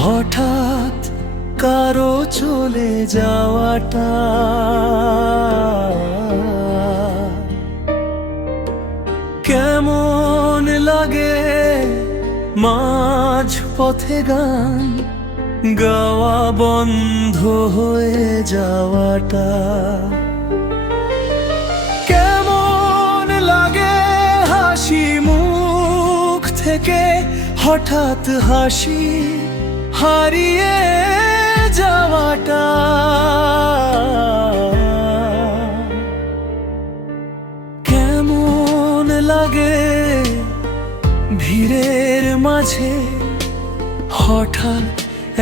হঠাৎ কারো চলে যাওয়াটা কেমন লাগে, মাঝ পথে গান গাওয়া বন্ধ হয়ে যাওয়াটা কেমন লাগে, হাসি মুখ থেকে হঠাৎ হাসি হারিয়ে যাওয়াটা কেমন লাগে, ভিড়ের মাঝে হঠাৎ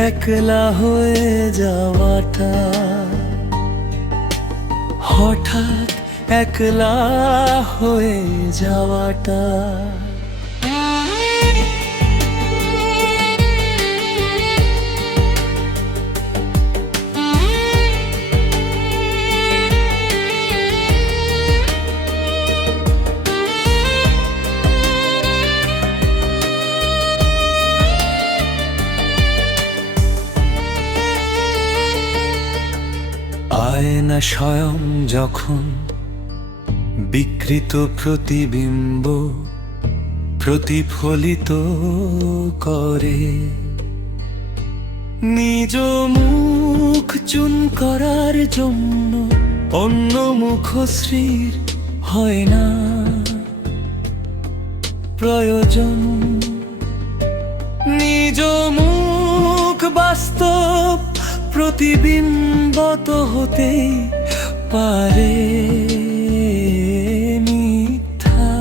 একলা হয়ে যাওয়াটা, হঠাৎ একলা হয়ে যাওয়াটা। আয়না স্বয়ং যখন বিকৃত প্রতিবিম্ব প্রতিফলিত করে, নিজ মুখ চুন করার জন্য অন্য মুখশ্রীর হয় না প্রয়োজন। নিজ মুখ বাস্তব প্রতিবিম্বত হতে পারে মিথ্যা,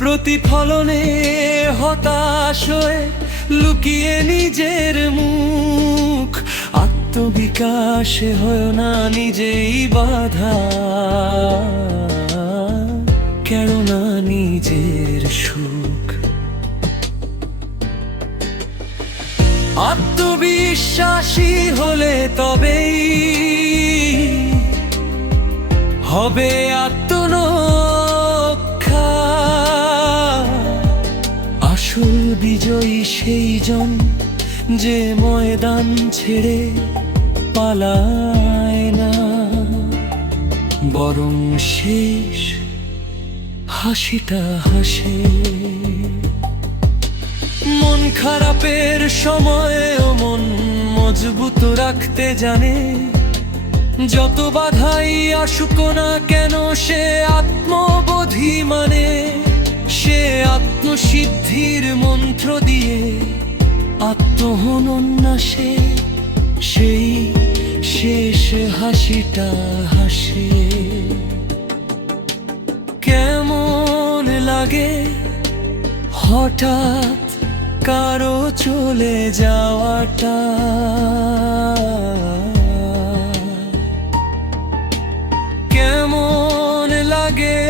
প্রতিফলনে হতাশ হয়ে লুকিয়ে নিজের মুখ, আত্মবিকাশে হয় না নিজেই বাধা, কেননা নিজের সুখ। আত্মবিশ্বাসী হলে তবেই হবে আত্মরক্ষা, আসল বিজয়ী সেই জন যে ময়দান ছেড়ে পালায় না, বরং শেষ হাসিটা হাসে। মন খারাপের সময়েও মন মজবুত রাখতে জানে, যত বাধাই আসুক না কেন সে আত্মবোধি মানে, সে আত্মসিদ্ধির মন্ত্র দিয়ে আত্মহনন্যাসে সেই শেষ হাসিটা হাসে। কেমন লাগে হঠাৎ কারো চলে যাওয়াটা, কেমন লাগে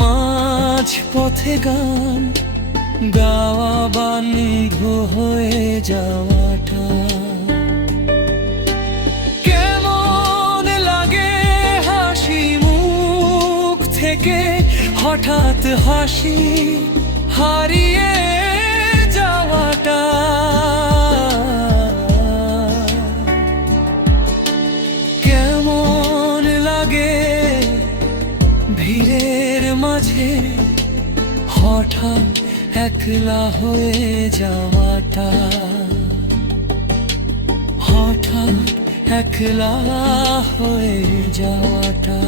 মাঝ পথে গান গাওয়া বন্ধ হয়ে যাওয়াটা, কেমন লাগে হাসি মুখ থেকে হঠাৎ হাসি হারিয়ে যাওয়াটা, কেমন লাগে ভিড়ের মাঝে হঠাৎ একলা হয়ে যাওয়াটা, হঠাৎ একলা হয়ে যাওয়াটা।